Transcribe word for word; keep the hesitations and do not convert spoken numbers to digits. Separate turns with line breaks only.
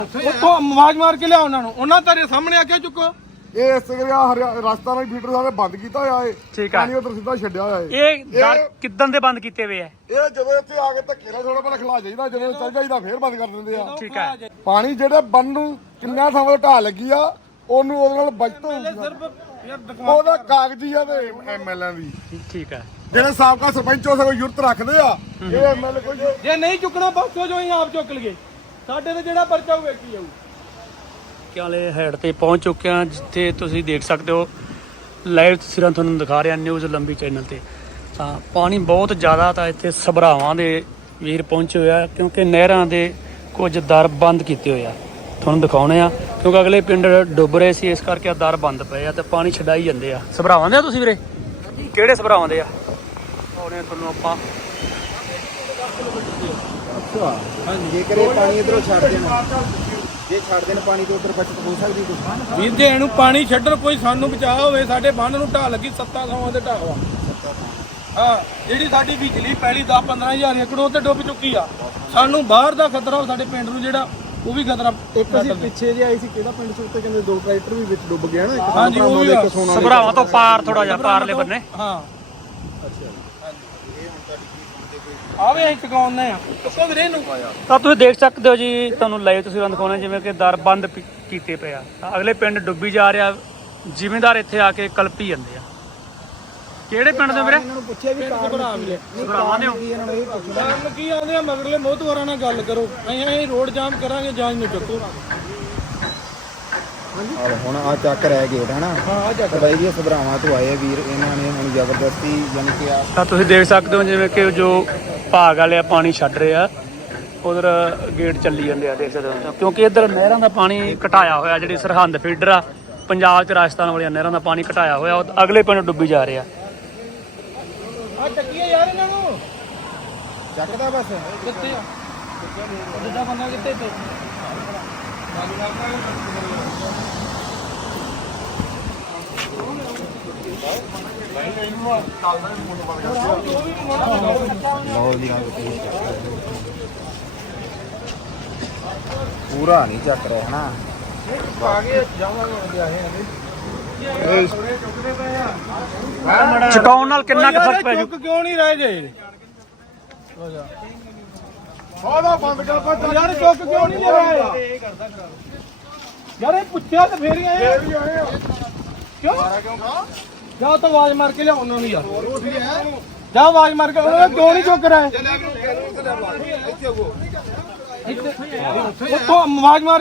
ਉੱਥੋਂ ਆਵਾਜ਼ ਮਾਰ ਕੇ ਲਿਆ ਉਹਨਾਂ ਨੂੰ, ਉਹਨਾਂ ਤੇਰੇ ਸਾਹਮਣੇ ਆ ਕੇ ਚੁੱਕੋ।
ਇਹ ਇਸ ਕਰਿਆ ਰਸਤਾ ਨਾਲ ਫੀਡਰ ਸਾਰੇ ਬੰਦ ਕੀਤਾ ਹੋਇਆ ਏ।
ਠੀਕ ਆ,
ਪਾਣੀ ਉਧਰ ਸਿੱਧਾ ਛੱਡਿਆ ਹੋਇਆ ਏ।
ਇਹ ਕਿੱਦਾਂ ਦੇ ਬੰਦ ਕੀਤੇ ਹੋਏ ਆ?
ਇਹ ਜਦੋਂ ਇੱਥੇ ਆ ਕੇ ਧੱਕੇ ਨਾਲ ਥੋੜਾ ਪਹਿਲਾਂ ਖਲਾ ਜਾਈਦਾ, ਜਦੋਂ ਚੱਲ ਜਾਈਦਾ ਫੇਰ ਬੰਦ ਕਰ ਦਿੰਦੇ ਆ।
ਠੀਕ ਆ,
ਪਾਣੀ ਜਿਹੜੇ ਬੰਨ ਨੂੰ ਕਿੰਨਾ ਥਾਂ ਢਾਹ ਲੱਗੀ ਆ, ਉਹਨੂੰ ਉਹਦੇ ਨਾਲ ਬਚਤ ਉਹਦਾ ਕਾਗਜ਼ੀ ਆ ਤੇ ਐਮਐਲਏ ਦੀ।
ਠੀਕ ਆ,
ਜਿਹੜੇ ਸਾਬਕਾ ਸਰਪੰਚ ਉਹ ਸਗੋਂ ਯੁਰਤ ਰੱਖਦੇ ਆ, ਇਹ ਐਮਐਲਏ ਕੋਈ
ਜੇ ਨਹੀਂ ਚੁੱਕਣਾ ਬਖਸ਼ੋ ਜੋ ਅਸੀਂ ਆਪ ਚੁੱਕ ਲਈਏ, ਸਾਡੇ ਤੇ ਜਿਹੜਾ ਪਰਚਾ ਹੋਵੇ ਕੀ ਜਾਊ।
ਵਾਲੇ ਹੈਡ ਤੇ ਪਹੁੰਚ ਚੁੱਕੇ ਹਾਂ, ਜਿੱਥੇ ਤੁਸੀਂ ਦੇਖ ਸਕਦੇ ਹੋ ਲਾਈਵ ਤਸਵੀਰਾਂ ਤੁਹਾਨੂੰ ਦਿਖਾ ਰਿਹਾ ਨਿਊਜ਼ ਲੰਬੀ ਚੈਨਲ ਤੇ। ਤਾਂ ਪਾਣੀ ਬਹੁਤ ਜ਼ਿਆਦਾ, ਤਾਂ ਇੱਥੇ ਸਭਰਾਵਾਂ ਦੇ ਵੀਰ ਪਹੁੰਚੇ ਹੋਇਆ, ਕਿਉਂਕਿ ਨਹਿਰਾਂ ਦੇ ਕੁਝ ਦਰ ਬੰਦ ਕੀਤੇ ਹੋਏ ਆ। ਤੁਹਾਨੂੰ ਦਿਖਾਉਣੇ ਆ, ਕਿਉਂਕਿ ਅਗਲੇ ਪਿੰਡ ਡੁੱਬ ਰਹੇ ਸੀ, ਇਸ ਕਰਕੇ ਦਰ ਬੰਦ ਪਏ ਆ ਤੇ ਪਾਣੀ ਛਡਾਈ ਜਾਂਦੇ ਆ। ਸਭਰਾਵਾਂ ਦੇ ਆ ਤੁਸੀਂ ਵੀਰੇ? ਕਿਹੜੇ ਸਭਰਾਵਾਂ ਦੇ ਆ? ਆਉਣੇ ਤੁਹਾਨੂੰ ਆਪਾਂ।
ਅੱਛਾ ਹਾਂਜੀ, ਜੇਕਰ ਇਹ ਪਾਣੀ ਇਧਰੋਂ ਛੱਡ ਦੇਣ, ਜੇ ਛੱਡ ਦੇਣ ਪਾਣੀ ਤੋਂ ਉਧਰ ਬਚਤ ਹੋ ਸਕਦੀ ਕੁਝ?
ਵੀਰ ਜੇ ਇਹਨੂੰ ਪਾਣੀ ਛੱਡਣ ਕੋਈ ਸਾਨੂੰ ਬਚਾਅ ਹੋਵੇ। ਸਾਡੇ ਬੰਨ ਨੂੰ ਢਾਹ ਲੱਗੀ ਸੱਤਾਂ ਥਾਵਾਂ ਤੇ ਢਾਹ ਵਾ। ਹਾਂ, ਜਿਹੜੀ ਸਾਡੀ ਬਿਜਲੀ ਪਹਿਲੀ ਦਸ ਪੰਦਰਾਂ ਹਜ਼ਾਰ ਏਕੜ ਉਹ ਤੇ ਡੁੱਬ ਚੁੱਕੀ ਆ। ਸਾਨੂੰ ਬਾਹਰ ਦਾ ਖਤਰਾ, ਸਾਡੇ ਪਿੰਡ ਨੂੰ ਜਿਹੜਾ ਉਹ ਵੀ ਖਤਰਾ।
ਇੱਕ ਅਸੀਂ ਪਿੱਛੇ ਜੇ ਆਈ ਸੀ, ਕਿਹੜਾ ਪਿੰਡ ਸੀ ਉੱਤੇ ਕਹਿੰਦੇ ਦੋ ਟਰੈਕਟਰ ਵੀ ਵਿੱਚ ਡੁੱਬ ਗਿਆ ਨਾ। ਇੱਕ
ਹਾਂਜੀ, ਉਹ ਵੀ ਆ।
ਸਭਰਾਵਾਂ ਤੋਂ ਪਾਰ ਥੋੜਾ ਜਿਹਾ ਪਾਰਲੇ ਬੰਨੇ।
ਹਾਂ,
ਅੱਛਾ,
ਆਵੇ ਅਸੀਂ ਚੁਕਾਉਂਦੇ ਆ ਚੁੱਕੋ ਵੀਰੇ ਨੂੰ।
ਤਾਂ ਤੁਸੀਂ ਦੇਖ ਸਕਦੇ ਹੋ ਜੀ, ਤੁਹਾਨੂੰ ਲਾਈਵ ਤਸਵੀਰਾਂ ਦਿਖਾਉਣੇ, ਜਿਵੇਂ ਕਿ ਦਰ ਬੰਦ ਪ- ਕੀਤੇ ਪਏ ਆ। ਤਾਂ ਅਗਲੇ ਪਿੰਡ ਡੁੱਬੀ ਜਾ ਰਿਹਾ, ਜ਼ਿਮੀਂਦਾਰ ਇੱਥੇ ਆ ਕੇ ਕਲਪੀ ਜਾਂਦੇ ਆ। ਕਿਹੜੇ ਪਿੰਡ ਦੇ ਵੀਰੇ?
ਇਹਨਾਂ ਨੂੰ ਪੁੱਛਿਆ ਵੀ ਕਾਰਨ
ਭਰਾ ਵੀਰੇ
ਸਭਰਾਵਾਂ ਦੇ ਹੋ?
ਕੀ ਇਹਨਾਂ ਨੂੰ ਇਹ ਪੁੱਛਣਾ।
ਕਾਰਨ ਕੀ ਆਉਂਦੇ ਆ, ਮਗਰਲੇ ਮੋਹਤਵਾਰਾਂ ਨਾਲ ਗੱਲ ਕਰੋ। ਅਸੀਂ ਅਸੀਂ ਰੋਡ ਜਾਮ ਕਰਾਂਗੇ, ਜਾਂਚ ਨੂੰ ਚੁੱਕੋ।
ਆਹ ਹੁਣ ਆ ਚੱਕ ਰਹਿ ਗੇਟ ਹੈ ਨਾ।
ਹਾਂ, ਆ ਜਾ
ਬਾਈ ਜੀ ਸਭਰਾਵਾਂ ਤੋਂ ਆਏ ਆ ਵੀਰ, ਇਹਨਾਂ ਨੇ ਹੁਣ ਜ਼ਬਰਦਸਤੀ ਯਾਨੀ ਕਿ ਆ
ਤਾਂ ਤੁਸੀਂ ਦੇਖ ਸਕਦੇ ਹੋ, ਜਿਵੇਂ ਕਿ ਜੋ ਭਾਗ ਵਾਲੇ ਆ ਪਾਣੀ ਛੱਡ ਰਹੇ ਆ, ਉਧਰ ਗੇਟ ਚੱਲੀ ਜਾਂਦੇ ਆ, ਦੇਖ ਸਕਦੇ ਹੋ। ਕਿਉਂਕਿ ਇੱਧਰ ਨਹਿਰਾਂ ਦਾ ਪਾਣੀ ਘਟਾਇਆ ਹੋਇਆ, ਜਿਹੜੀ ਸਰਹੰਦ ਫੀਡਰ ਆ ਪੰਜਾਬ 'ਚ ਰਾਜਸਥਾਨ ਵਾਲੀਆਂ ਨਹਿਰਾਂ ਦਾ ਪਾਣੀ ਘਟਾਇਆ ਹੋਇਆ, ਉਹ ਅਗਲੇ ਪਿੰਡ ਡੁੱਬੀ ਜਾ ਰਹੇ ਆ।
ਆ ਚੱਕੀਏ ਯਾਰ ਇਹਨਾਂ ਨੂੰ।
ਚੱਕਦਾ ਬਸ।
ਕਿੱਥੇ ਆ ਦੂਜਾ ਬੰਦਾ? ਕਿੱਥੇ ਤੇ
ਬਹੁਤ ਜੀ ਪੂਰਾ ਨਹੀਂ ਚੱਕ ਰਿਹਾ ਹੈ ਨਾ।
ਆਗੇ ਜਾਵਾਂਗੇ ਆਏ
ਚੁਕਾਉਣ ਨਾਲ ਕਿੰਨਾ ਕੁ ਫਰਕ ਪੈ ਜੂ?
ਚੁੱਕ ਕਿਉਂ ਨਹੀਂ ਰਹੇ ਜੇ?
ਉਹਦਾ ਬੰਦ ਕਰ ਪਾ
ਯਾਰ ਚੁੱਕ ਕਿਉਂ ਨਹੀਂ ਲੈ ਰਹੇ? ਯਾਰ ਇਹ ਪੁੱਛਿਆ ਤੇ ਫੇਰ ਹੀ ਆਏ ਆ। ਕਿਉਂ ਜਾ ਤਾਂ ਆਵਾਜ਼ ਮਾਰ ਕੇ ਲਿਆ ਉਹਨਾਂ ਨੂੰ ਯਾਰ। ਜਾ ਆਵਾਜ਼ ਮਾਰ ਕੇ, ਉਹ ਕਿਉਂ ਨਹੀਂ ਚੁੱਕ ਰਹੇ? ਉੱਥੋਂ ਆਵਾਜ਼ ਮਾਰ